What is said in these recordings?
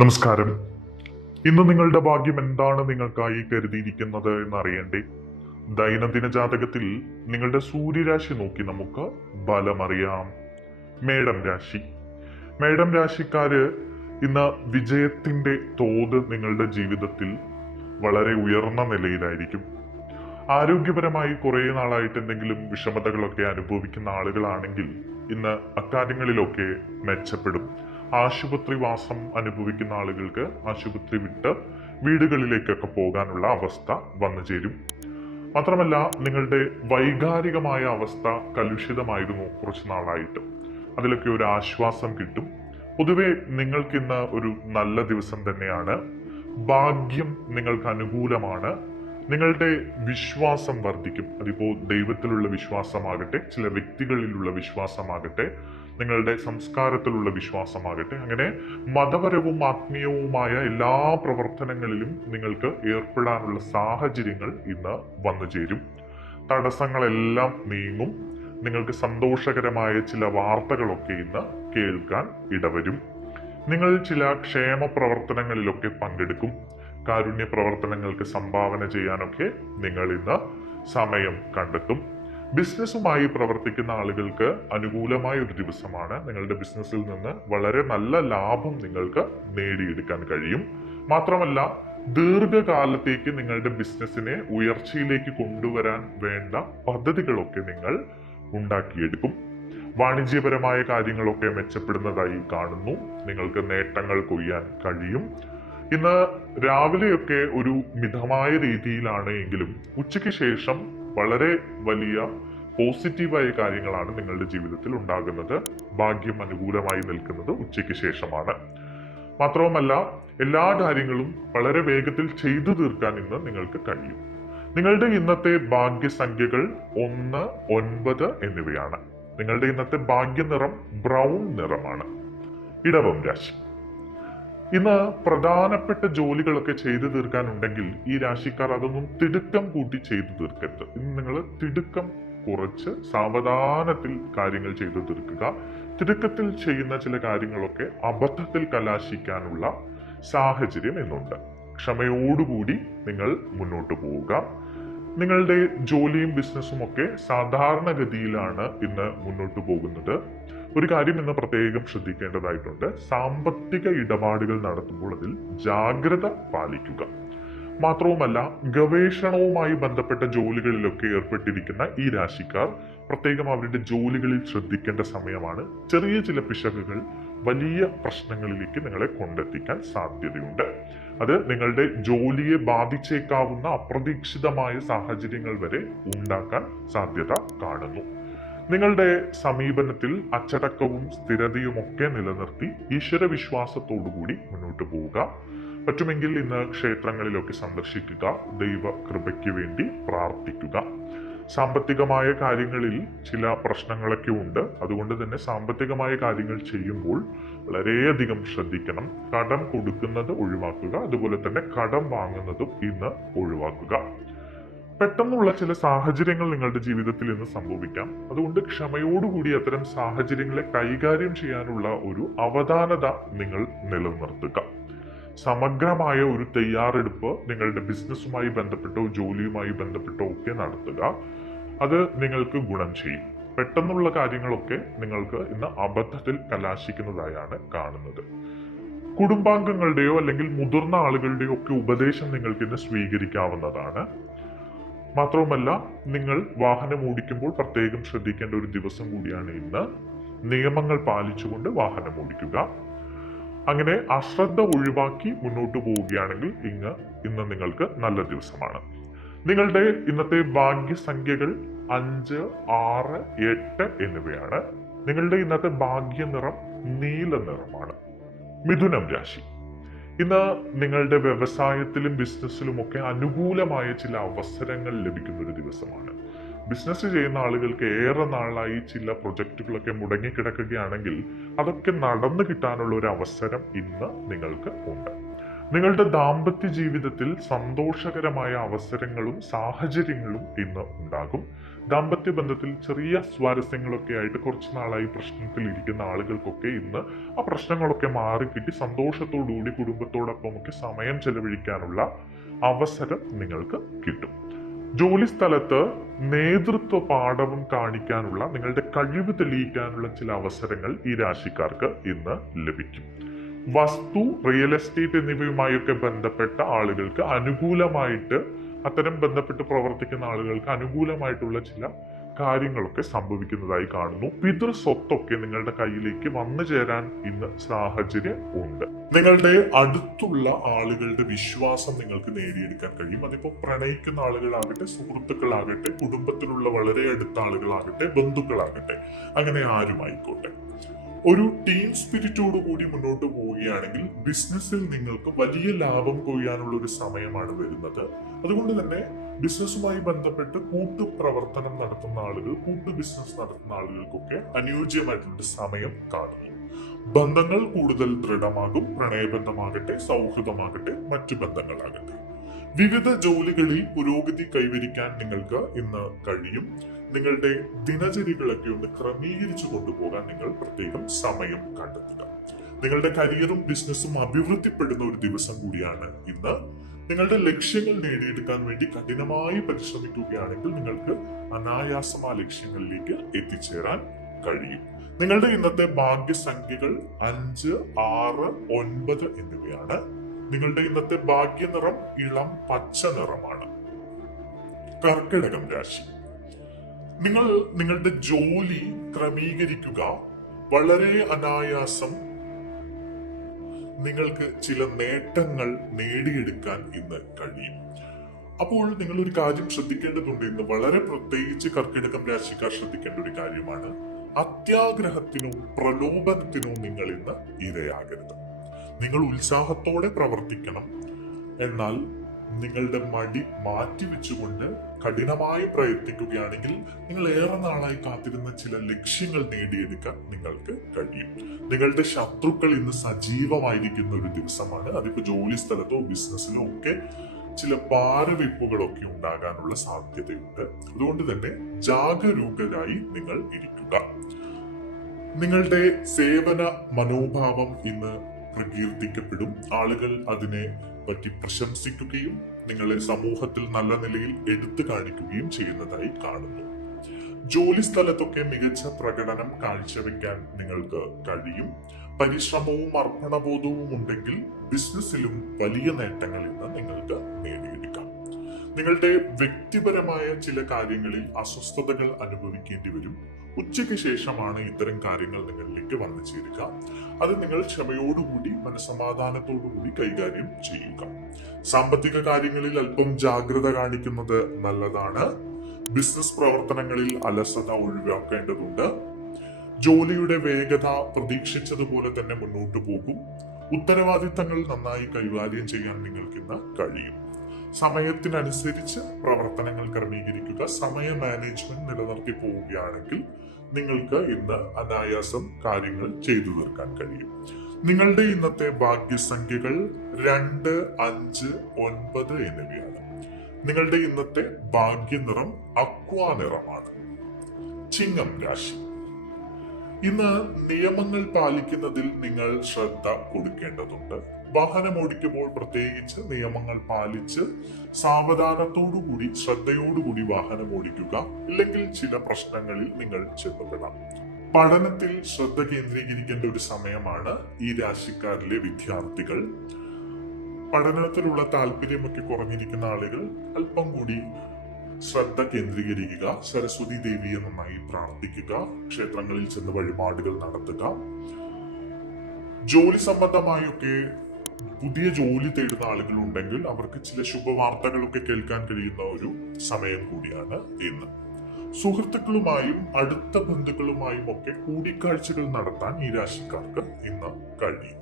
നമസ്കാരം. ഇന്ന് നിങ്ങളുടെ ഭാഗ്യം എന്താണ് നിങ്ങൾക്കായി കരുതിയിരിക്കുന്നത് എന്നറിയണ്ടേ? ദൈനംദിന ജാതകത്തിൽ നിങ്ങളുടെ സൂര്യരാശി നോക്കി നമുക്ക് ബലമറിയാം. മേടം രാശി. മേടം രാശിക്കാര് ഇന്ന് വിജയത്തിന്റെ തോത് നിങ്ങളുടെ ജീവിതത്തിൽ വളരെ ഉയർന്ന നിലയിലായിരിക്കും. ആരോഗ്യപരമായി കുറെ നാളായിട്ട് എന്തെങ്കിലും വിഷമതകളൊക്കെ അനുഭവിക്കുന്ന ആളുകളാണെങ്കിൽ ഇന്ന് അക്കാര്യങ്ങളിലൊക്കെ മെച്ചപ്പെടും. ആശുപത്രി വാസം അനുഭവിക്കുന്ന ആളുകൾക്ക് ആശുപത്രി വിട്ട് വീടുകളിലേക്കൊക്കെ പോകാനുള്ള അവസ്ഥ വന്നു ചേരും. മാത്രമല്ല, നിങ്ങളുടെ വൈകാരികമായ അവസ്ഥ കലുഷിതമായിരുന്നു കുറച്ചു നാളായിട്ട്. അതിലൊക്കെ ഒരു ആശ്വാസം കിട്ടും. പൊതുവെ നിങ്ങൾക്കിന്ന് ഒരു നല്ല ദിവസം തന്നെയാണ്. ഭാഗ്യം നിങ്ങൾക്ക് അനുകൂലമാണ്. നിങ്ങളുടെ വിശ്വാസം വർദ്ധിക്കും. അതിപ്പോ ദൈവത്തിലുള്ള വിശ്വാസമാകട്ടെ, ചില വ്യക്തികളിലുള്ള വിശ്വാസമാകട്ടെ, നിങ്ങളുടെ സംസ്കാരത്തിലുള്ള വിശ്വാസമാകട്ടെ, അങ്ങനെ മതപരവും ആത്മീയവുമായ എല്ലാ പ്രവർത്തനങ്ങളിലും നിങ്ങൾക്ക് ഏർപ്പെടാനുള്ള സാഹചര്യങ്ങൾ ഇന്ന് വന്നു ചേരും. തടസ്സങ്ങളെല്ലാം നീങ്ങും. നിങ്ങൾക്ക് സന്തോഷകരമായ ചില വാർത്തകളൊക്കെ ഇന്ന് കേൾക്കാൻ ഇടവരും. നിങ്ങൾ ചില ക്ഷേമ പ്രവർത്തനങ്ങളിലൊക്കെ പങ്കെടുക്കും. കാരുണ്യ പ്രവർത്തനങ്ങൾക്ക് സംഭാവന ചെയ്യാനൊക്കെ നിങ്ങൾ ഇന്ന് സമയം കണ്ടെത്തും. ബിസിനസ്സുമായി പ്രവർത്തിക്കുന്ന ആളുകൾക്ക് അനുകൂലമായ ഒരു ദിവസമാണ്. നിങ്ങളുടെ ബിസിനസ്സിൽ നിന്ന് വളരെ നല്ല ലാഭം നിങ്ങൾക്ക് നേടിയെടുക്കാൻ കഴിയും. മാത്രമല്ല, ദീർഘകാലത്തേക്ക് നിങ്ങളുടെ ബിസിനസ്സിനെ ഉയർച്ചയിലേക്ക് കൊണ്ടുവരാൻ വേണ്ട പദ്ധതികളൊക്കെ നിങ്ങൾ ഉണ്ടാക്കിയെടുക്കും. വാണിജ്യപരമായ കാര്യങ്ങളൊക്കെ മെച്ചപ്പെടുന്നതായി കാണുന്നു. നിങ്ങൾക്ക് നേട്ടങ്ങൾ കൊയ്യാൻ കഴിയും. ഇന്ന് രാവിലെയൊക്കെ ഒരു മിതമായ രീതിയിലാണ് എങ്കിലും ഉച്ചയ്ക്ക് ശേഷം വളരെ വലിയ പോസിറ്റീവായ കാര്യങ്ങളാണ് നിങ്ങളുടെ ജീവിതത്തിൽ ഉണ്ടാകുന്നത്. ഭാഗ്യം അനുകൂലമായി നിൽക്കുന്നത് ഉച്ചയ്ക്ക് ശേഷമാണ്. മാത്രവുമല്ല, എല്ലാ കാര്യങ്ങളും വളരെ വേഗത്തിൽ ചെയ്തു തീർക്കാൻ ഇന്ന് നിങ്ങൾക്ക് കഴിയും. നിങ്ങളുടെ ഇന്നത്തെ ഭാഗ്യസംഖ്യകൾ 1, 9 എന്നിവയാണ്. നിങ്ങളുടെ ഇന്നത്തെ ഭാഗ്യനിറം ബ്രൗൺ നിറമാണ്. ഇടവം രാശി. ഇന്ന് പ്രധാനപ്പെട്ട ജോലികളൊക്കെ ചെയ്തു തീർക്കാനുണ്ടെങ്കിൽ ഈ രാശിക്കാർ അതൊന്നും തിടുക്കം കൂട്ടി ചെയ്തു തീർക്കരുത്. ഇന്ന് നിങ്ങൾ തിടുക്കം കുറച്ച് സാവധാനത്തിൽ കാര്യങ്ങൾ ചെയ്തു തീർക്കുക. തിടുക്കത്തിൽ ചെയ്യുന്ന ചില കാര്യങ്ങളൊക്കെ അബദ്ധത്തിൽ കലാശിക്കാനുള്ള സാഹചര്യം ഇന്നുണ്ട്. ക്ഷമയോടുകൂടി നിങ്ങൾ മുന്നോട്ട് പോവുക. നിങ്ങളുടെ ജോലിയും ബിസിനസ്സും ഒക്കെ സാധാരണഗതിയിലാണ് ഇന്ന് മുന്നോട്ട് പോകുന്നത്. ഒരു കാര്യം ഇന്ന് പ്രത്യേകം ശ്രദ്ധിക്കേണ്ടതായിട്ടുണ്ട്. സാമ്പത്തിക ഇടപാടുകൾ നടത്തുമ്പോൾ അതിൽ ജാഗ്രത പാലിക്കുക. മാത്രവുമല്ല, ഗവേഷണവുമായി ബന്ധപ്പെട്ട ജോലികളിലൊക്കെ ഏർപ്പെട്ടിരിക്കുന്ന ഈ രാശിക്കാർ പ്രത്യേകം അവരുടെ ജോലികളിൽ ശ്രദ്ധിക്കേണ്ട സമയമാണ്. ചെറിയ ചില പിശകുകൾ വലിയ പ്രശ്നങ്ങളിലേക്ക് നിങ്ങളെ കൊണ്ടെത്തിക്കാൻ സാധ്യതയുണ്ട്. അത് നിങ്ങളുടെ ജോലിയെ ബാധിച്ചേക്കാവുന്ന അപ്രതീക്ഷിതമായ സാഹചര്യങ്ങൾ വരെ ഉണ്ടാക്കാൻ സാധ്യത കാണുന്നു. നിങ്ങളുടെ സമീപനത്തിൽ അച്ചടക്കവും സ്ഥിരതയും ഒക്കെ നിലനിർത്തി ഈശ്വരവിശ്വാസത്തോടുകൂടി മുന്നോട്ട് പോവുക. പറ്റുമെങ്കിൽ ഇന്ന് ക്ഷേത്രങ്ങളിലൊക്കെ സന്ദർശിക്കുക. ദൈവ കൃപയ്ക്ക് വേണ്ടി പ്രാർത്ഥിക്കുക. സാമ്പത്തികമായ കാര്യങ്ങളിൽ ചില പ്രശ്നങ്ങളൊക്കെ ഉണ്ട്. അതുകൊണ്ട് തന്നെ സാമ്പത്തികമായ കാര്യങ്ങൾ ചെയ്യുമ്പോൾ വളരെയധികം ശ്രദ്ധിക്കണം. കടം കൊടുക്കുന്നത് ഒഴിവാക്കുക. അതുപോലെ തന്നെ കടം വാങ്ങുന്നതും ഇന്ന് ഒഴിവാക്കുക. പെട്ടെന്നുള്ള ചില സാഹചര്യങ്ങൾ നിങ്ങളുടെ ജീവിതത്തിൽ ഇന്ന് സംഭവിക്കാം. അതുകൊണ്ട് ക്ഷമയോടുകൂടി അത്തരം സാഹചര്യങ്ങളെ കൈകാര്യം ചെയ്യാനുള്ള ഒരു അവധാനത നിങ്ങൾ നിലനിർത്തുക. സമഗ്രമായ ഒരു തയ്യാറെടുപ്പ് നിങ്ങളുടെ ബിസിനസ്സുമായി ബന്ധപ്പെട്ടോ ജോലിയുമായി ബന്ധപ്പെട്ടോ ഒക്കെ നടത്തുക. അത് നിങ്ങൾക്ക് ഗുണം ചെയ്യും. പെട്ടെന്നുള്ള കാര്യങ്ങളൊക്കെ നിങ്ങൾക്ക് ഇന്ന് അബദ്ധത്തിൽ കലാശിക്കുന്നതായാണ് കാണുന്നത്. കുടുംബാംഗങ്ങളുടെയോ അല്ലെങ്കിൽ മുതിർന്ന ആളുകളുടെയോ ഒക്കെ ഉപദേശം നിങ്ങൾക്ക് ഇന്ന് സ്വീകരിക്കാവുന്നതാണ്. മാത്രവുമല്ല, നിങ്ങൾ വാഹനം ഓടിക്കുമ്പോൾ പ്രത്യേകം ശ്രദ്ധിക്കേണ്ട ഒരു ദിവസം കൂടിയാണ് ഇന്ന്. നിയമങ്ങൾ പാലിച്ചുകൊണ്ട് വാഹനം ഓടിക്കുക. അങ്ങനെ അശ്രദ്ധ ഒഴിവാക്കി മുന്നോട്ട് പോവുകയാണെങ്കിൽ ഇന്ന് നിങ്ങൾക്ക് നല്ല ദിവസമാണ്. നിങ്ങളുടെ ഇന്നത്തെ ഭാഗ്യസംഖ്യകൾ 5, 6, 8 എന്നിവയാണ്. നിങ്ങളുടെ ഇന്നത്തെ ഭാഗ്യനിറം നീല നിറമാണ്. മിഥുനം രാശി. ഇന്ന് നിങ്ങളുടെ വ്യവസായത്തിലും ബിസിനസ്സിലും ഒക്കെ അനുകൂലമായ ചില അവസരങ്ങൾ ലഭിക്കുന്ന ഒരു ദിവസമാണ്. ബിസിനസ് ചെയ്യുന്ന ആളുകൾക്ക് ഏറെ നാളായി ചില പ്രൊജക്റ്റുകളൊക്കെ മുടങ്ങിക്കിടക്കുകയാണെങ്കിൽ അതൊക്കെ നടന്നു കിട്ടാനുള്ള ഒരു അവസരം ഇന്ന് നിങ്ങൾക്ക് ഉണ്ട്. നിങ്ങളുടെ ദാമ്പത്യ ജീവിതത്തിൽ സന്തോഷകരമായ അവസരങ്ങളും സാഹചര്യങ്ങളും ഇന്ന് ഉണ്ടാകും. ദാമ്പത്യ ബന്ധത്തിൽ ചെറിയ സ്വാരസ്യങ്ങളൊക്കെ ആയിട്ട് കുറച്ച് നാളായി പ്രശ്നത്തിൽ ഇരിക്കുന്ന ആളുകൾക്കൊക്കെ ഇന്ന് ആ പ്രശ്നങ്ങളൊക്കെ മാറിക്കിട്ടി സന്തോഷത്തോടുകൂടി കുടുംബത്തോടൊപ്പമൊക്കെ സമയം ചെലവഴിക്കാനുള്ള അവസരം നിങ്ങൾക്ക് കിട്ടും. ജോലി സ്ഥലത്ത് നേതൃത്വ പാഠവും കാണിക്കാനുള്ള, നിങ്ങളുടെ കഴിവ് തെളിയിക്കാനുള്ള ചില അവസരങ്ങൾ ഈ രാശിക്കാർക്ക് ഇന്ന് ലഭിക്കും. വസ്തു, റിയൽ എസ്റ്റേറ്റ് എന്നിവയുമായൊക്കെ ബന്ധപ്പെട്ട ആളുകൾക്ക് അനുകൂലമായിട്ട്, അത്തരം ബന്ധപ്പെട്ട് പ്രവർത്തിക്കുന്ന ആളുകൾക്ക് അനുകൂലമായിട്ടുള്ള ചില കാര്യങ്ങളൊക്കെ സംഭവിക്കുന്നതായി കാണുന്നു. പിതൃ സ്വത്തൊക്കെ നിങ്ങളുടെ കയ്യിലേക്ക് വന്നു ചേരാൻ ഇന്ന് സാഹചര്യം ഉണ്ട്. നിങ്ങളുടെ അടുത്തുള്ള ആളുകളുടെ വിശ്വാസം നിങ്ങൾക്ക് നേടിയെടുക്കാൻ കഴിയും. അതിപ്പോ പ്രണയിക്കുന്ന ആളുകളാകട്ടെ, സുഹൃത്തുക്കളാകട്ടെ, കുടുംബത്തിലുള്ള വളരെ അടുത്ത ആളുകളാകട്ടെ, ബന്ധുക്കളാകട്ടെ, അങ്ങനെ ആരുമായിക്കോട്ടെ. ഒരു ടീം സ്പിരിറ്റോടു കൂടി മുന്നോട്ട് പോവുകയാണെങ്കിൽ ബിസിനസ്സിൽ നിങ്ങൾക്ക് വലിയ ലാഭം കൊയ്യാനുള്ള ഒരു സമയമാണ് വരുന്നത്. അതുകൊണ്ട് തന്നെ ബിസിനസ്സുമായി ബന്ധപ്പെട്ട് കൂട്ടുപ്രവർത്തനം നടത്തുന്ന ആളുകൾ, കൂട്ടു ബിസിനസ് നടത്തുന്ന ആളുകൾക്കൊക്കെ അനുയോജ്യമായിട്ടുള്ള സമയം കാണുന്നു. ബന്ധങ്ങൾ കൂടുതൽ ദൃഢമാകും. പ്രണയബന്ധമാകട്ടെ, സൗഹൃദമാകട്ടെ, മറ്റു ബന്ധങ്ങളാകട്ടെ. വിവിധ ജോലികളിൽ പുരോഗതി കൈവരിക്കാൻ നിങ്ങൾക്ക് ഇന്ന് കഴിയും. നിങ്ങളുടെ ദിനചര്യകളൊക്കെ ഒന്ന് ക്രമീകരിച്ചു കൊണ്ടുപോകാൻ നിങ്ങൾ പ്രത്യേകം സമയം കണ്ടെത്തുക. നിങ്ങളുടെ കരിയറും ബിസിനസ്സും അഭിവൃദ്ധിപ്പെടുന്ന ഒരു ദിവസം കൂടിയാണ് ഇന്ന്. നിങ്ങളുടെ ലക്ഷ്യങ്ങൾ നേടിയെടുക്കാൻ വേണ്ടി കഠിനമായി പരിശ്രമിക്കുകയാണെങ്കിൽ നിങ്ങൾക്ക് അനായാസം ആ ലക്ഷ്യങ്ങളിലേക്ക് എത്തിച്ചേരാൻ കഴിയും. നിങ്ങളുടെ ഇന്നത്തെ ഭാഗ്യസംഖ്യകൾ 5, 6, 9 എന്നിവയാണ്. നിങ്ങളുടെ ഇന്നത്തെ ഭാഗ്യനിറം ഇളം പച്ച നിറമാണ്. കർക്കിടകം രാശി. നിങ്ങൾ നിങ്ങളുടെ ജോലി ക്രമീകരിക്കുക. വളരെ അനായാസം നിങ്ങൾക്ക് ചില നേട്ടങ്ങൾ നേടിയെടുക്കാൻ ഇന്ന് കഴിയും. അപ്പോൾ നിങ്ങൾ ഒരു കാര്യം ശ്രദ്ധിക്കേണ്ടതുണ്ട്. ഇന്ന് വളരെ പ്രത്യേകിച്ച് കർക്കിടകം രാശിക്കാർ ശ്രദ്ധിക്കേണ്ട ഒരു കാര്യമാണ്, അത്യാഗ്രഹത്തിനോ പ്രലോഭനത്തിനോ നിങ്ങൾ ഇന്ന് ഇരയാകരുത്. നിങ്ങൾ ഉത്സാഹത്തോടെ പ്രവർത്തിക്കണം. എന്നാൽ നിങ്ങളുടെ മടി മാറ്റിവെച്ചുകൊണ്ട് കഠിനമായി പ്രയത്നിക്കുകയാണെങ്കിൽ നിങ്ങൾ ഏറെ നാളായി കാത്തിരുന്ന ചില ലക്ഷ്യങ്ങൾ നേടിയെടുക്കാൻ നിങ്ങൾക്ക് കഴിയും. നിങ്ങളുടെ ശത്രുക്കൾ ഇന്ന് സജീവമായിരിക്കുന്ന ഒരു ദിവസമാണ്. അതിപ്പോ ജോലി സ്ഥലത്തോ ബിസിനസ്സിലോ ഒക്കെ ചില ഭാരവെപ്പുകളൊക്കെ ഉണ്ടാകാനുള്ള സാധ്യതയുണ്ട്. അതുകൊണ്ട് തന്നെ ജാഗരൂകരായി നിങ്ങൾ ഇരിക്കുക. നിങ്ങളുടെ സേവന മനോഭാവം ഇന്ന് പ്രകീർത്തിക്കപ്പെടും. ആളുകൾ അതിനെ പറ്റി പ്രശംസിക്കുകയും നിങ്ങളെ സമൂഹത്തിൽ നല്ല നിലയിൽ എടുത്തു കാണിക്കുകയും ചെയ്യുന്നതായി കാണുന്നു. ജോലി സ്ഥലത്തൊക്കെ മികച്ച പ്രകടനം കാഴ്ചവെക്കാൻ നിങ്ങൾക്ക് കഴിയും. പരിശ്രമവും അർപ്പണബോധവും ഉണ്ടെങ്കിൽ ബിസിനസ്സിലും വലിയ നേട്ടങ്ങൾ ഇന്ന് നിങ്ങൾക്ക് നേടിയെടുക്കാം. നിങ്ങളുടെ വ്യക്തിപരമായ ചില കാര്യങ്ങളിൽ അസ്വസ്ഥതകൾ അനുഭവിക്കേണ്ടി വരും. ഉച്ചയ്ക്ക് ശേഷമാണ് ഇത്തരം കാര്യങ്ങൾ നിങ്ങളിലേക്ക് വന്നു ചേരുക. അത് നിങ്ങൾ ക്ഷമയോടുകൂടി മനസമാധാനത്തോടുകൂടി കൈകാര്യം ചെയ്യുക. സാമ്പത്തിക കാര്യങ്ങളിൽ അല്പം ജാഗ്രത കാണിക്കുന്നത് നല്ലതാണ്. ബിസിനസ് പ്രവർത്തനങ്ങളിൽ അലസത ഒഴിവാക്കേണ്ടതുണ്ട്. ജോലിയുടെ വേഗത പ്രതീക്ഷിച്ചതുപോലെ തന്നെ മുന്നോട്ട് പോകും. ഉത്തരവാദിത്തങ്ങൾ നന്നായി കൈകാര്യം ചെയ്യാൻ നിങ്ങൾക്ക് ഇന്ന് കഴിയും. സമയത്തിനനുസരിച്ച് പ്രവർത്തനങ്ങൾ ക്രമീകരിക്കുക. സമയ മാനേജ്മെന്റ് നിലനിർത്തി പോവുകയാണെങ്കിൽ നിങ്ങൾക്ക് ഇന്ന് അനായാസം കാര്യങ്ങൾ ചെയ്തു തീർക്കാൻ കഴിയും. നിങ്ങളുടെ ഇന്നത്തെ ഭാഗ്യസംഖ്യകൾ 2, 5, 9 എന്നിവയാണ്. നിങ്ങളുടെ ഇന്നത്തെ ഭാഗ്യനിറം അക്വാ നിറമാണ്. ചിങ്ങം രാശി. ഇന്ന് നിയമങ്ങൾ പാലിക്കുന്നതിൽ നിങ്ങൾ ശ്രദ്ധ കൊടുക്കേണ്ടതുണ്ട്. വാഹനം ഓടിക്കുമ്പോൾ പ്രത്യേകിച്ച് നിയമങ്ങൾ പാലിച്ച് സാവധാനത്തോടുകൂടി ശ്രദ്ധയോടുകൂടി വാഹനം ഓടിക്കുക. ഇല്ലെങ്കിൽ ചില പ്രശ്നങ്ങളിൽ നിങ്ങൾ ചെന്നുപെടാം. പഠനത്തിൽ ശ്രദ്ധ കേന്ദ്രീകരിക്കേണ്ട ഒരു സമയമാണ് ഈ രാശിക്കാരിലെ വിദ്യാർത്ഥികൾ. പഠനത്തിലുള്ള താല്പര്യമൊക്കെ കുറഞ്ഞിരിക്കുന്ന ആളുകൾ അല്പം കൂടി ശ്രദ്ധ കേന്ദ്രീകരിക്കുക. സരസ്വതി ദേവിയെ നന്നായി പ്രാർത്ഥിക്കുക. ക്ഷേത്രങ്ങളിൽ ചെന്ന് വഴിപാടുകൾ നടത്തുക. ജോലി സംബന്ധമായൊക്കെ പുതിയ ജോലി തേടുന്ന ആളുകൾ ഉണ്ടെങ്കിൽ അവർക്ക് ചില ശുഭവാർത്തകളൊക്കെ കേൾക്കാൻ കഴിയുന്ന ഒരു സമയം കൂടിയാണ് ഇന്ന്. സുഹൃത്തുക്കളുമായും അടുത്ത ബന്ധുക്കളുമായും ഒക്കെ കൂടിക്കാഴ്ചകൾ നടത്താൻ ഈ രാശിക്കാർക്ക് ഇന്ന് കഴിയും.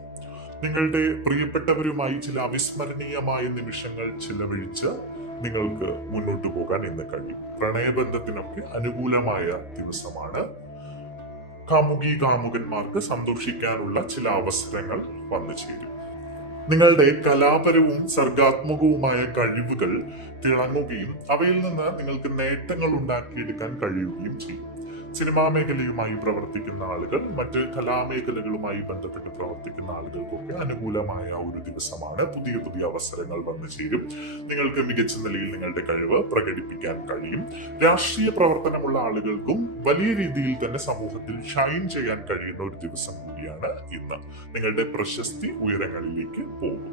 നിങ്ങളുടെ പ്രിയപ്പെട്ടവരുമായി ചില അവിസ്മരണീയമായ നിമിഷങ്ങൾ ചിലവഴിച്ച് നിങ്ങൾക്ക് മുന്നോട്ട് പോകാൻ ഇന്ന് കഴിയും. പ്രണയബന്ധത്തിനൊക്കെ അനുകൂലമായ ദിവസമാണ്. കാമുകന്മാർക്ക് സന്തോഷിക്കാനുള്ള ചില അവസരങ്ങൾ വന്നു ചേരും. നിങ്ങളുടെ കലാപരവും സർഗാത്മകവുമായ കഴിവുകൾ തിളങ്ങുകയും അവയിൽ നിന്ന് നിങ്ങൾക്ക് നേട്ടങ്ങൾ ഉണ്ടാക്കിയെടുക്കാൻ കഴിയുകയും ചെയ്യും. സിനിമാ മേഖലയുമായി പ്രവർത്തിക്കുന്ന ആളുകൾ, മറ്റ് കലാമേഖലകളുമായി ബന്ധപ്പെട്ട് പ്രവർത്തിക്കുന്ന ആളുകൾക്കൊക്കെ അനുകൂലമായ ഒരു ദിവസമാണ്. പുതിയ പുതിയ അവസരങ്ങൾ വന്നു ചേരും. നിങ്ങൾക്ക് മികച്ച നിലയിൽ നിങ്ങളുടെ കഴിവ് പ്രകടിപ്പിക്കാൻ കഴിയും. രാഷ്ട്രീയ പ്രവർത്തനമുള്ള ആളുകൾക്കും വലിയ രീതിയിൽ തന്നെ സമൂഹത്തിൽ ഷൈൻ ചെയ്യാൻ കഴിയുന്ന ഒരു ദിവസം കൂടിയാണ് ഇന്ന്. നിങ്ങളുടെ പ്രശസ്തി ഉയരങ്ങളിലേക്ക് പോകും.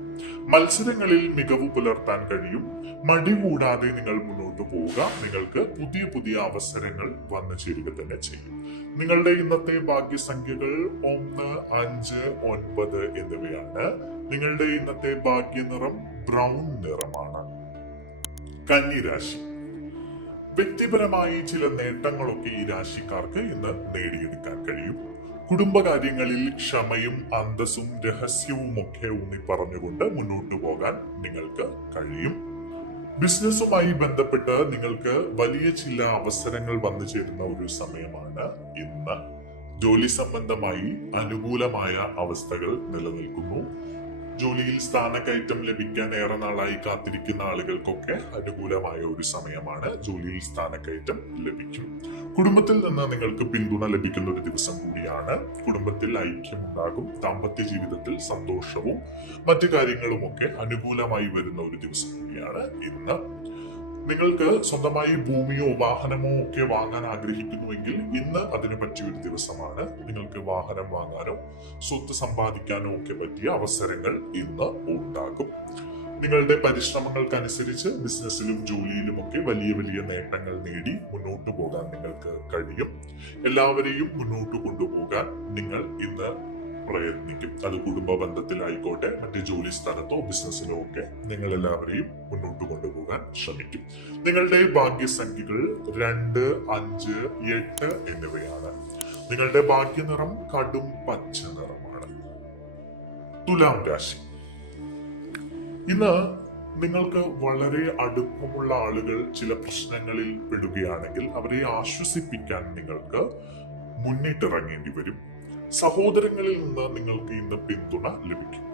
മത്സരങ്ങളിൽ മികവ് പുലർത്താൻ കഴിയും. മടി കൂടാതെ നിങ്ങൾ മുന്നോട്ട് പോവുക. നിങ്ങൾക്ക് പുതിയ പുതിയ അവസരങ്ങൾ വന്നു ചേരുക തന്നെ ചെയ്യും. നിങ്ങളുടെ ഇന്നത്തെ ഭാഗ്യസംഖ്യകൾ 1, 5, 9 എന്നിവയാണ്. നിങ്ങളുടെ ഇന്നത്തെ ഭാഗ്യനിറം ബ്രൗൺ നിറമാണ്. കന്നി രാശി. വ്യക്തിപരമായി ചില നേട്ടങ്ങളൊക്കെ ഈ രാശിക്കാർക്ക് ഇന്ന് നേടിയെടുക്കാൻ കഴിയും. കുടുംബകാര്യങ്ങളിൽ ക്ഷമയും അന്തസ്സും രഹസ്യവും ഒക്കെ ഊന്നി പറഞ്ഞുകൊണ്ട് മുന്നോട്ടു പോകാൻ നിങ്ങൾക്ക് കഴിയും. ബിസിനസ്സുമായി ബന്ധപ്പെട്ട് നിങ്ങൾക്ക് വലിയ ചില അവസരങ്ങൾ വന്നു ചേരുന്ന ഒരു സമയമാണ് ഇന്ന്. ജോലി സംബന്ധമായി അനുകൂലമായ അവസ്ഥകൾ നിലനിൽക്കുന്നു. ജോലിയിൽ സ്ഥാനക്കയറ്റം ലഭിക്കാൻ ഏറെ നാളായി കാത്തിരിക്കുന്ന ആളുകൾക്കൊക്കെ അനുകൂലമായ ഒരു സമയമാണ്. ജോലിയിൽ സ്ഥാനക്കയറ്റം ലഭിക്കും. കുടുംബത്തിൽ നിന്ന് നിങ്ങൾക്ക് പിന്തുണ ലഭിക്കുന്ന ഒരു ദിവസം കൂടിയാണ്. കുടുംബത്തിൽ ഐക്യമുണ്ടാകും. ദാമ്പത്യ ജീവിതത്തിൽ സന്തോഷവും മറ്റു കാര്യങ്ങളുമൊക്കെ അനുകൂലമായി വരുന്ന ഒരു ദിവസം കൂടിയാണ് ഇന്ന്. നിങ്ങൾക്ക് സ്വന്തമായി ഭൂമിയോ വാഹനമോ ഒക്കെ വാങ്ങാൻ ആഗ്രഹിക്കുന്നുവെങ്കിൽ ഇന്ന് അതിന് പറ്റിയ ഒരു ദിവസമാണ്. നിങ്ങൾക്ക് വാഹനം വാങ്ങാനോ സ്വത്ത് സമ്പാദിക്കാനോ ഒക്കെ പറ്റിയ അവസരങ്ങൾ ഇന്ന് ഉണ്ടാകും. നിങ്ങളുടെ പരിശ്രമങ്ങൾക്കനുസരിച്ച് ബിസിനസ്സിലും ജോലിയിലും ഒക്കെ വലിയ വലിയ നേട്ടങ്ങൾ നേടി മുന്നോട്ട് പോകാൻ നിങ്ങൾക്ക് കഴിയും. എല്ലാവരെയും മുന്നോട്ട് കൊണ്ടുപോകാൻ നിങ്ങൾ ഇന്ന് പ്രയത്നിക്കും. അത് കുടുംബ ബന്ധത്തിലായിക്കോട്ടെ, മറ്റ് ജോലി സ്ഥലത്തോ ബിസിനസ്സിലോ ഒക്കെ നിങ്ങൾ എല്ലാവരെയും മുന്നോട്ട് കൊണ്ടുപോകാൻ ശ്രമിക്കും. നിങ്ങളുടെ ഭാഗ്യസംഖ്യകൾ 2, 5, 8 എന്നിവയാണ്. നിങ്ങളുടെ ഭാഗ്യനിറം കടും പച്ച നിറമാണ്. തുലാം രാശി. ഇന്ന് നിങ്ങൾക്ക് വളരെ അടുപ്പമുള്ള ആളുകൾ ചില പ്രശ്നങ്ങളിൽ പെടുകയാണെങ്കിൽ അവരെ ആശ്വസിപ്പിക്കാൻ നിങ്ങൾക്ക് മുന്നിട്ടിറങ്ങേണ്ടി വരും. സഹോദരങ്ങളിൽ നിന്ന് നിങ്ങൾക്ക് ഇന്ന് പിന്തുണ ലഭിക്കും.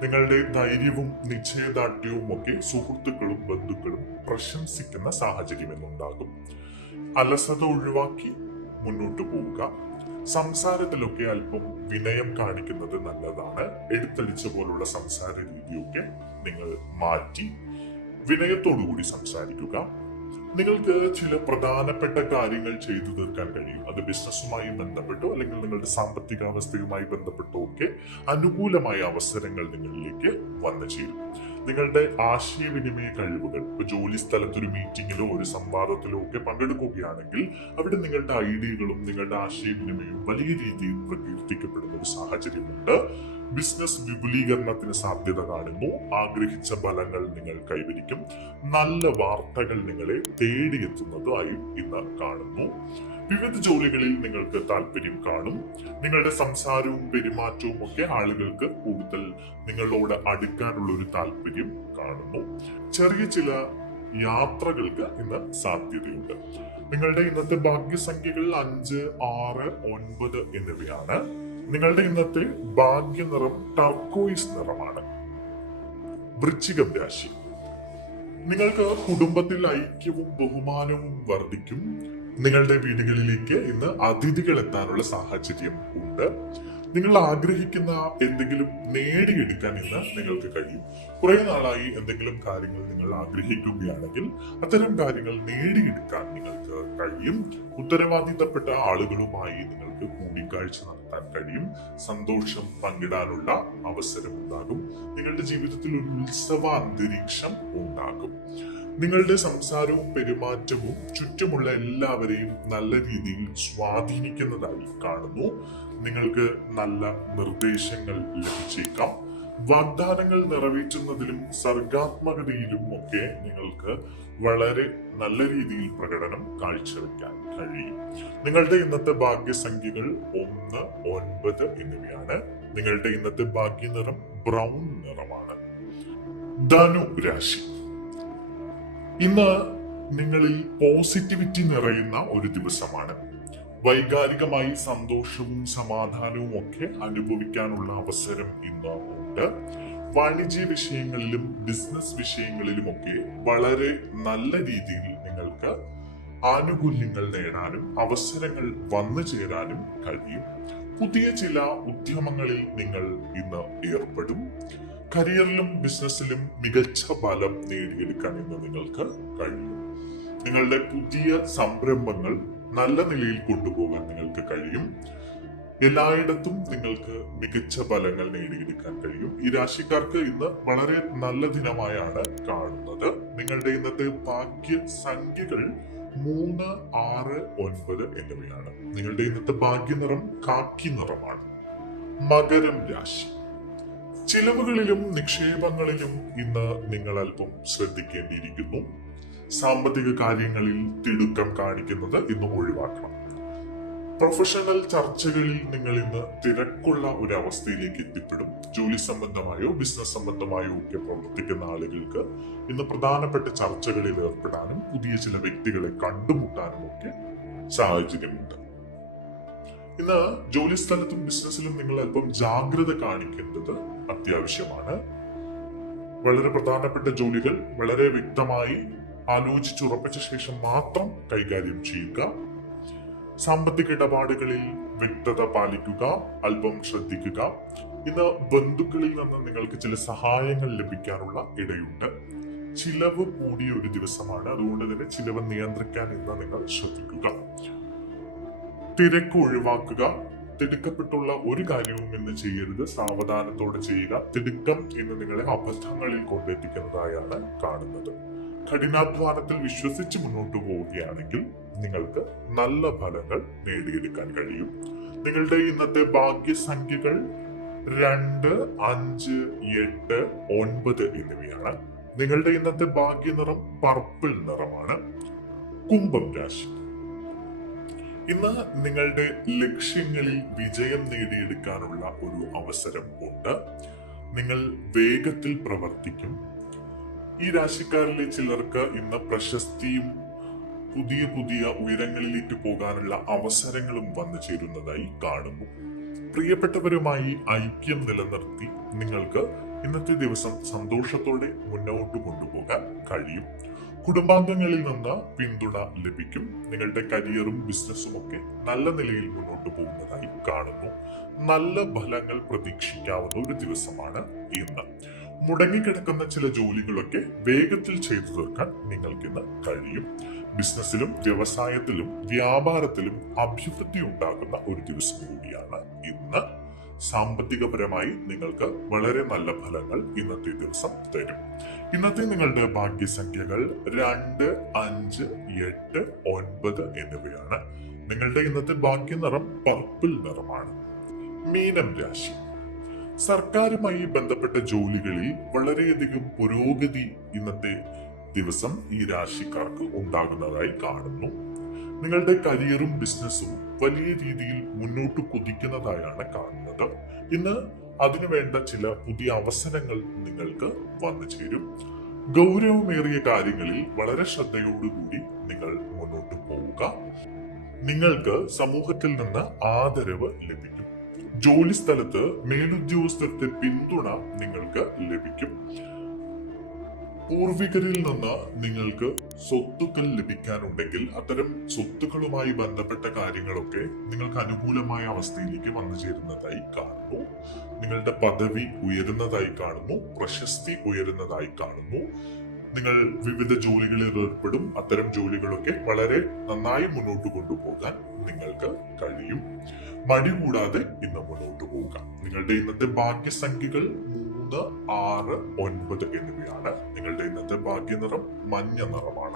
നിങ്ങളുടെ ധൈര്യവും നിശ്ചയദാർഢ്യവും ഒക്കെ സുഹൃത്തുക്കളും ബന്ധുക്കളും പ്രശംസിക്കുന്ന സാഹചര്യം ഇന്നുണ്ടാകും. അലസത ഒഴിവാക്കി മുന്നോട്ട് പോവുക. സംസാരത്തിലൊക്കെ അല്പം വിനയം കാണിക്കുന്നത് നല്ലതാണ്. എടുത്തടിച്ച പോലുള്ള സംസാര രീതിയൊക്കെ നിങ്ങൾ മാറ്റി വിനയത്തോടുകൂടി സംസാരിക്കുക. നിങ്ങൾക്ക് ചില പ്രധാനപ്പെട്ട കാര്യങ്ങൾ ചെയ്തു തീർക്കാൻ കഴിയും. അത് ബിസിനസ്സുമായി ബന്ധപ്പെട്ടോ അല്ലെങ്കിൽ നിങ്ങളുടെ സാമ്പത്തികാവസ്ഥയുമായി ബന്ധപ്പെട്ടോ ഒക്കെ അനുകൂലമായ അവസരങ്ങൾ നിങ്ങളിലേക്ക് വന്നു ചേരും. നിങ്ങളുടെ ആശയവിനിമയ കഴിവുകൾ, ഇപ്പൊ ജോലി സ്ഥലത്തൊരു മീറ്റിങ്ങിലോ ഒരു സംവാദത്തിലോ ഒക്കെ പങ്കെടുക്കുകയാണെങ്കിൽ അവിടെ നിങ്ങളുടെ ഐഡിയകളും നിങ്ങളുടെ ആശയവിനിമയവും വലിയ രീതിയിൽ പ്രകീർത്തിക്കപ്പെടുന്ന ഒരു സാഹചര്യമുണ്ട്. ബിസിനസ് വിപുലീകരണത്തിന് സാധ്യത കാണുന്നു. ആഗ്രഹിച്ച ഫലങ്ങൾ നിങ്ങൾ കൈവരിക്കും. നല്ല വാർത്തകൾ നിങ്ങളെ തേടിയെത്തുന്നതായും ഇന്ന് കാണുന്നു. വിവിധ ജോലികളിൽ നിങ്ങൾക്ക് താല്പര്യം കാണും. നിങ്ങളുടെ സംസാരവും പെരുമാറ്റവും ഒക്കെ ആളുകൾക്ക് കൂടുതൽ നിങ്ങളോട് അടുക്കാനുള്ള ഒരു താല്പര്യം കാണുന്നു. ചെറിയ ചില യാത്രകൾക്ക് ഇന്ന് സാധ്യതയുണ്ട്. നിങ്ങളുടെ ഇന്നത്തെ ഭാഗ്യസംഖ്യകൾ 5, 6, 9 എന്നിവയാണ്. നിങ്ങളുടെ ഇന്നത്തെ ഭാഗ്യനിറം ടർക്കോയിസ് നിറമാണ്. വൃശ്ചികം രാശി. നിങ്ങൾക്ക് കുടുംബത്തിൽ ഐക്യവും ബഹുമാനവും വർദ്ധിക്കും. നിങ്ങളുടെ വീടുകളിലേക്ക് ഇന്ന് അതിഥികൾ എത്താനുള്ള സാഹചര്യം ഉണ്ട്. നിങ്ങൾ ആഗ്രഹിക്കുന്ന എന്തെങ്കിലും നേടിയെടുക്കാൻ ഇന്ന് നിങ്ങൾക്ക് കഴിയും. കുറെ നാളായി എന്തെങ്കിലും കാര്യങ്ങൾ നിങ്ങൾ ആഗ്രഹിക്കുകയാണെങ്കിൽ അത്തരം കാര്യങ്ങൾ നേടിയെടുക്കാൻ നിങ്ങൾക്ക് കഴിയും. ഉത്തരവാദിത്തപ്പെട്ട ആളുകളുമായി നിങ്ങൾക്ക് കൂടിക്കാഴ്ച നടത്താൻ കഴിയും. സന്തോഷം പങ്കിടാനുള്ള അവസരം ഉണ്ടാകും. നിങ്ങളുടെ ജീവിതത്തിൽ ഒരു ഉത്സവ അന്തരീക്ഷം ഉണ്ടാകും. നിങ്ങളുടെ സംസാരവും പെരുമാറ്റവും ചുറ്റുമുള്ള എല്ലാവരെയും നല്ല രീതിയിൽ സ്വാധീനിക്കുന്നതായി കാണുന്നു. നിങ്ങൾക്ക് നല്ല നിർദ്ദേശങ്ങൾ ലഭിച്ചേക്കാം. വാഗ്ദാനങ്ങൾ നിറവേറ്റുന്നതിലും സർഗാത്മകതയിലും ഒക്കെ നിങ്ങൾക്ക് വളരെ നല്ല രീതിയിൽ പ്രകടനം കാഴ്ചവെക്കാൻ കഴിയും. നിങ്ങളുടെ ഇന്നത്തെ ഭാഗ്യസംഖ്യകൾ 1, 9 എന്നിവയാണ്. നിങ്ങളുടെ ഇന്നത്തെ ഭാഗ്യനിറം ബ്രൗൺ നിറമാണ്. ധനു രാശി. ഇന്ന് നിങ്ങളിൽ പോസിറ്റിവിറ്റി നിറയുന്ന ഒരു ദിവസമാണ്. വൈകാരികമായി സന്തോഷവും സമാധാനവും ഒക്കെ അനുഭവിക്കാനുള്ള അവസരം ഇന്ന് ഉണ്ട്. വാണിജ്യ വിഷയങ്ങളിലും ബിസിനസ് വിഷയങ്ങളിലുമൊക്കെ വളരെ നല്ല രീതിയിൽ നിങ്ങൾക്ക് ആനുകൂല്യങ്ങൾ നേടാനും അവസരങ്ങൾ വന്നു ചേരാനും കഴിയും. പുതിയ ചില ഉദ്യമങ്ങളിൽ നിങ്ങൾ ഇന്ന് ഏർപ്പെടും. കരിയറിലും ബിസിനസ്സിലും മികച്ച ഫലം നേടിയെടുക്കാൻ ഇന്ന് നിങ്ങൾക്ക് കഴിയും. നിങ്ങളുടെ പുതിയ സംരംഭങ്ങൾ നല്ല നിലയിൽ കൊണ്ടുപോകാൻ നിങ്ങൾക്ക് കഴിയും. എല്ലായിടത്തും നിങ്ങൾക്ക് മികച്ച ഫലങ്ങൾ നേടിയെടുക്കാൻ കഴിയും. ഈ രാശിക്കാർക്ക് ഇന്ന് വളരെ നല്ല ദിനമായാണ് കാണുന്നത്. നിങ്ങളുടെ ഇന്നത്തെ ഭാഗ്യ സംഖ്യകൾ 3, 6, 9 എന്നിവയാണ്. നിങ്ങളുടെ ഇന്നത്തെ ഭാഗ്യ നിറം കാക്കി നിറമാണ്. മകരം രാശി. ചിലവുകളിലും നിക്ഷേപങ്ങളിലും ഇന്ന് നിങ്ങൾ അല്പം ശ്രദ്ധിക്കേണ്ടിയിരിക്കുന്നു. സാമ്പത്തിക കാര്യങ്ങളിൽ തിടുക്കം കാണിക്കുന്നത് ഇന്ന് ഒഴിവാക്കണം. പ്രൊഫഷണൽ ചർച്ചകളിൽ നിങ്ങൾ ഇന്ന് തിരക്കുള്ള ഒരു അവസ്ഥയിലേക്ക് എത്തിപ്പെടും. ജോലി സംബന്ധമായോ ബിസിനസ് സംബന്ധമായോ ഒക്കെ പ്രവർത്തിക്കുന്ന ആളുകൾക്ക് ഇന്ന് പ്രധാനപ്പെട്ട ചർച്ചകളിൽ ഏർപ്പെടാനും പുതിയ ചില വ്യക്തികളെ കണ്ടുമുട്ടാനും ഒക്കെ സാഹചര്യമുണ്ട്. ഇന്ന് ജോലി സ്ഥലത്തും ബിസിനസ്സിലും നിങ്ങൾ അല്പം ജാഗ്രത കാണിക്കേണ്ടത് അത്യാവശ്യമാണ്. വളരെ പ്രധാനപ്പെട്ട ജോലികൾ വളരെ വ്യക്തമായി ആലോചിച്ചുറപ്പിച്ച ശേഷം മാത്രം കൈകാര്യം ചെയ്യുക. സാമ്പത്തിക ഇടപാടുകളിൽ വ്യക്തത പാലിക്കുക, അല്പം ശ്രദ്ധിക്കുക. ഇന്ന് ബന്ധുക്കളിൽ നിന്ന് നിങ്ങൾക്ക് ചില സഹായങ്ങൾ ലഭിക്കാനുള്ള ഇടയുണ്ട്. ചിലവ് കൂടിയ ഒരു ദിവസമാണ്, അതുകൊണ്ട് തന്നെ ചിലവ് നിയന്ത്രിക്കാൻ ഇന്ന് നിങ്ങൾ ശ്രദ്ധിക്കുക. തിരക്ക് ഒഴിവാക്കുക. തിടുക്കപ്പെട്ടുള്ള ഒരു കാര്യവും ഇന്ന് ചെയ്യരുത്. സാവധാനത്തോടെ ചെയ്യുക. തിടുക്കം ഇന്ന് നിങ്ങളെ അബദ്ധങ്ങളിൽ കൊണ്ടെത്തിക്കുന്നതായാണ് കാണുന്നത്. കഠിനാധ്വാനത്തിൽ വിശ്വസിച്ച് മുന്നോട്ട് പോവുകയാണെങ്കിൽ നിങ്ങൾക്ക് നല്ല ഫലങ്ങൾ നേടിയെടുക്കാൻ കഴിയും. നിങ്ങളുടെ ഇന്നത്തെ ഭാഗ്യസംഖ്യകൾ 2, 5, 8, 9 എന്നിവയാണ്. നിങ്ങളുടെ ഇന്നത്തെ ഭാഗ്യ നിറം പർപ്പിൾ നിറമാണ്. കുംഭം രാശി. ഇന്ന് നിങ്ങളുടെ ലക്ഷ്യങ്ങളിൽ വിജയം നേടിയെടുക്കാനുള്ള ഒരു അവസരം ഉണ്ട്. നിങ്ങൾ വേഗത്തിൽ പ്രവർത്തിക്കും. ഈ രാശിക്കാരിലെ ചിലർക്ക് ഇന്ന് പ്രശസ്തിയും പുതിയ പുതിയ ഉയരങ്ങളിലേക്ക് പോകാനുള്ള അവസരങ്ങളും വന്നു ചേരുന്നതായി കാണുന്നു. പ്രിയപ്പെട്ടവരുമായി ഐക്യം നിലനിർത്തി നിങ്ങൾക്ക് ഇന്നത്തെ ദിവസം സന്തോഷത്തോടെ മുന്നോട്ട് കൊണ്ടുപോകാൻ കഴിയും. കുടുംബാംഗങ്ങളിൽ നിന്ന് പിന്തുണ ലഭിക്കും. നിങ്ങളുടെ കരിയറും ബിസിനസ്സും ഒക്കെ നല്ല നിലയിൽ മുന്നോട്ട് പോകുന്നതായി കാണുന്നു. നല്ല ഫലങ്ങൾ പ്രതീക്ഷിക്കാവുന്ന ഒരു ദിവസമാണ് ഇന്ന്. മുടങ്ങിക്കിടക്കുന്ന ചില ജോലികളൊക്കെ വേഗത്തിൽ ചെയ്തു തീർക്കാൻ നിങ്ങൾക്കിന്ന് കഴിയും. ബിസിനസ്സിലും വ്യവസായത്തിലും വ്യാപാരത്തിലും അഭിവൃദ്ധി ഉണ്ടാകുന്ന ഒരു ദിവസം കൂടിയാണ് ഇന്ന്. സാമ്പത്തികപരമായി നിങ്ങൾക്ക് വളരെ നല്ല ഫലങ്ങൾ ഇന്നത്തെ ദിവസം തരും. ഇന്നത്തെ നിങ്ങളുടെ ഭാഗ്യസംഖ്യകൾ 2, 5, 8, 9 എന്നിവയാണ്. നിങ്ങളുടെ ഇന്നത്തെ ഭാഗ്യ നിറം പർപ്പിൾ നിറമാണ്. മീനം രാശി. സർക്കാരുമായി ബന്ധപ്പെട്ട ജോലികളിൽ വളരെയധികം പുരോഗതി ഇന്നത്തെ ദിവസം ഈ രാശിക്കാർക്ക് ഉണ്ടാകുന്നതായി കാണുന്നു. നിങ്ങളുടെ കരിയറും ബിസിനസ്സും വലിയ രീതിയിൽ മുന്നോട്ട് കുതിക്കുന്നതായാണ് കാണുന്നത്. ഇന്ന് അതിനുവേണ്ട ചില പുതിയ അവസരങ്ങൾ നിങ്ങൾക്ക് വന്നു ചേരും. ഗൗരവമേറിയ കാര്യങ്ങളിൽ വളരെ ശ്രദ്ധയോടുകൂടി നിങ്ങൾ മുന്നോട്ട് പോവുക. നിങ്ങൾക്ക് സമൂഹത്തിൽ നിന്ന് ആദരവ് ലഭിക്കും. ജോലി സ്ഥലത്ത് മേലുദ്യോഗസ്ഥരുടെ പിന്തുണ നിങ്ങൾക്ക് ലഭിക്കും. പൂർവികരിൽ നിന്ന് നിങ്ങൾക്ക് സ്വത്തുക്കൾ ലഭിക്കാനുണ്ടെങ്കിൽ അത്തരം സ്വത്തുക്കളുമായി ബന്ധപ്പെട്ട കാര്യങ്ങളൊക്കെ നിങ്ങൾക്ക് അനുകൂലമായ അവസ്ഥയിലേക്ക് വന്നു ചേരുന്നതായി കാണുന്നു. നിങ്ങളുടെ പദവി ഉയരുന്നതായി കാണുന്നു. പ്രശസ്തി ഉയരുന്നതായി കാണുന്നു. നിങ്ങൾ വിവിധ ജോലികളിൽ ഏർപ്പെടും. അത്തരം ജോലികളൊക്കെ വളരെ നന്നായി മുന്നോട്ട് കൊണ്ടുപോകാൻ നിങ്ങൾക്ക് കഴിയും. മടി കൂടാതെ ഇന്ന് മുന്നോട്ട് പോവുക. നിങ്ങളുടെ ഇന്നത്തെ ഭാഗ്യസംഖ്യകൾ 3, 6, 9 എന്നിവയാണ്. നിങ്ങളുടെ ഇന്നത്തെ ഭാഗ്യ നിറം മഞ്ഞ നിറമാണ്.